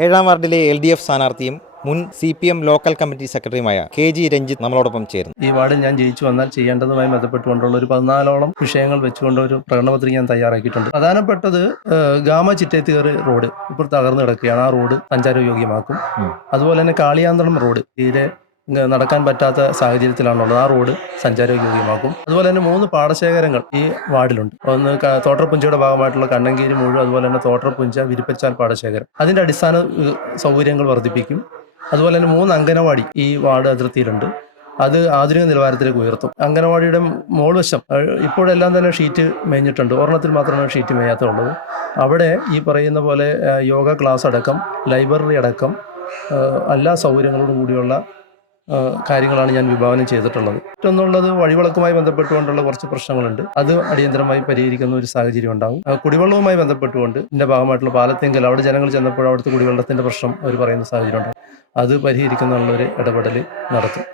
ഏഴാം വാർഡിലെ LDF സ്ഥാനാർത്ഥിയും മുൻ CPM ലോക്കൽ കമ്മിറ്റി സെക്രട്ടറിയുമായ KG രഞ്ജിത്ത് നമ്മളോടൊപ്പം ചേർന്നു. ഈ വാർഡിൽ ഞാൻ ജയിച്ചു വന്നാൽ ചെയ്യേണ്ടതുമായി ബന്ധപ്പെട്ടുകൊണ്ടുള്ള ഒരു 14ഓളം വിഷയങ്ങൾ വെച്ചുകൊണ്ട് ഒരു പ്രകടനപത്രിക ഞാൻ തയ്യാറാക്കിയിട്ടുണ്ട്. പ്രധാനപ്പെട്ടത് ഗാമ ചിറ്റേത്തുകറി റോഡ് ഇപ്പോൾ തകർന്നു കിടക്കുകയാണ്. ആ റോഡ് സഞ്ചാരയോഗ്യമാക്കും. അതുപോലെ തന്നെ കാളിയാന്തളം റോഡ് തീരെ നടക്കാൻ പറ്റാത്ത സാഹചര്യത്തിലാണുള്ളത്. ആ റോഡ് സഞ്ചാരയോഗ്യമാക്കും. അതുപോലെ തന്നെ 3 പാടശേഖരങ്ങൾ ഈ വാർഡിലുണ്ട്. ഒന്ന് തോട്ടറപ്പുഞ്ചയുടെ ഭാഗമായിട്ടുള്ള കണ്ണങ്കേരി മുഴു, അതുപോലെ തന്നെ തോട്ടറപ്പുഞ്ച വിരിപ്പച്ചാൽ പാടശേഖരം, അതിൻ്റെ അടിസ്ഥാന സൗകര്യങ്ങൾ വർദ്ധിപ്പിക്കും. അതുപോലെ തന്നെ 3 അംഗനവാടി ഈ വാർഡ് അതിർത്തിയിലുണ്ട്. അത് ആധുനിക നിലവാരത്തിലേക്ക് ഉയർത്തും. അംഗനവാടിയുടെ മോൾവശം ഇപ്പോഴെല്ലാം തന്നെ ഷീറ്റ് മേഞ്ഞിട്ടുണ്ട്. ഒരെണ്ണത്തിൽ മാത്രമാണ് ഷീറ്റ് മേയാത്തുള്ളത്. അവിടെ ഈ പറയുന്ന പോലെ യോഗ ക്ലാസ് അടക്കം, ലൈബ്രറി അടക്കം എല്ലാ സൗകര്യങ്ങളോടും കൂടിയുള്ള കാര്യങ്ങളാണ് ഞാൻ വിഭാവനം ചെയ്തിട്ടുള്ളത്. മറ്റൊന്നുള്ളത് വഴിവിളക്കുമായി ബന്ധപ്പെട്ടുകൊണ്ടുള്ള കുറച്ച് പ്രശ്നങ്ങളുണ്ട്. അത് അടിയന്തരമായി പരിഹരിക്കുന്ന ഒരു സാഹചര്യം ഉണ്ടാകും. കുടിവെള്ളവുമായി ബന്ധപ്പെട്ടുകൊണ്ട് ഇതിൻ്റെ ഭാഗമായിട്ടുള്ള പാലത്തെങ്കിൽ അവിടെ ജനങ്ങൾ ചെന്നപ്പോൾ അവിടുത്തെ കുടിവെള്ളത്തിൻ്റെ പ്രശ്നം അവർ പറയുന്ന സാഹചര്യം ഉണ്ടാകും. അത് പരിഹരിക്കുന്നുള്ള ഒരു ഇടപെടൽ നടത്തും.